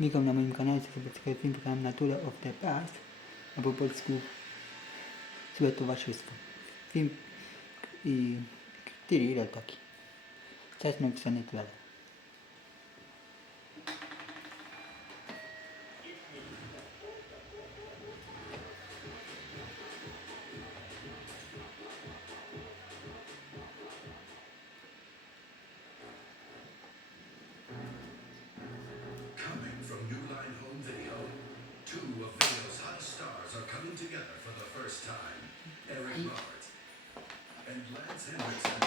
Witam na moim kanale, sobie film pokazałem Natura of the Past, a po polsku złe towarzystwo. Film i tyle taki. Czas napisany tyle. Coming from New Line Home Video, two of video's hottest stars are coming together for the first time. Eric Roberts and Lance Henriksen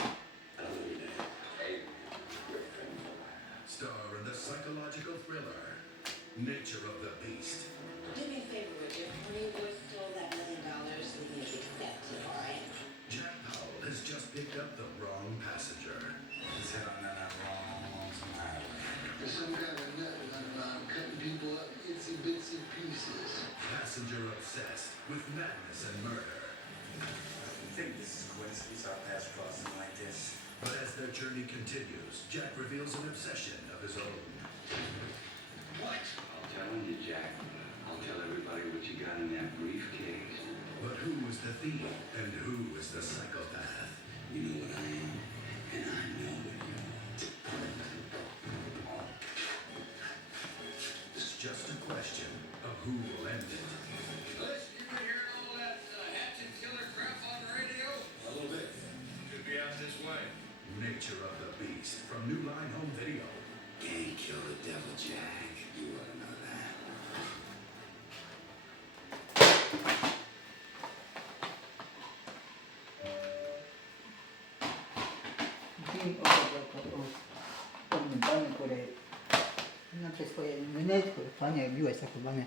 star in the psychological thriller, Nature of the Beast. Do me a favor, Richard. When you boys stole that $1 million, we need to accept it, all right? Jack Powell has just picked up the wrong passenger. He's hit on that wrong highway. There's some kind of nut running around cutting people up itsy bitsy pieces. Passenger obsessed with madness and murder. You think this is coincidence, our paths crossing like this? But as their journey continues, Jack reveals an obsession of his own. What? I'll tell you, Jack. I'll tell everybody what you got in that briefcase. But who is the thief and who is the psychopath? You know what I am, and I know what you are. It's just a question of who will end it. Liz, you been hearing all that hatchet killer crap on the radio? A little bit. Could be out this way. Nature of the Beast from New Line Home Video. Can't kill the devil, Jack. You ought to know that. Film o pamiętaniu, które znaczy swoje wynetko, panie, biłeś zachowane,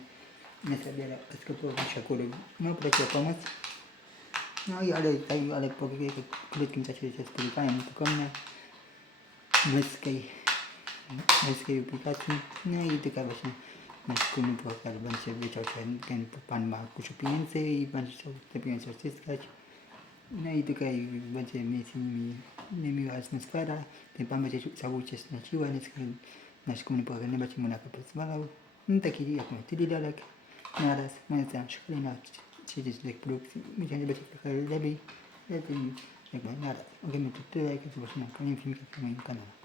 nie zabiera sklepowicza, który no prosił o pomoc. No i ale po krótkim czasie się spotykałem tylko mnie męskiej aplikacji. No i tylko właśnie nasz wspólny profil będzie wiedział, że ten pan ma dużo pieniędzy i będzie chciał te pieniądze odzyskać. No i tutaj będzie między nimi niemiła atmosfera, ten pan będzie cały czas na siłę, nasz wspólny profil nie będzie mu na to pozwalał. No taki jak mówię, thrillerek naraz, moim zdaniem szkolenia 30 produkcji, myślę, że będzie trochę lepiej, jakby naraz. Oglądamy to tyle, jak zobaczymy na kolejnym filmie na moim kanale.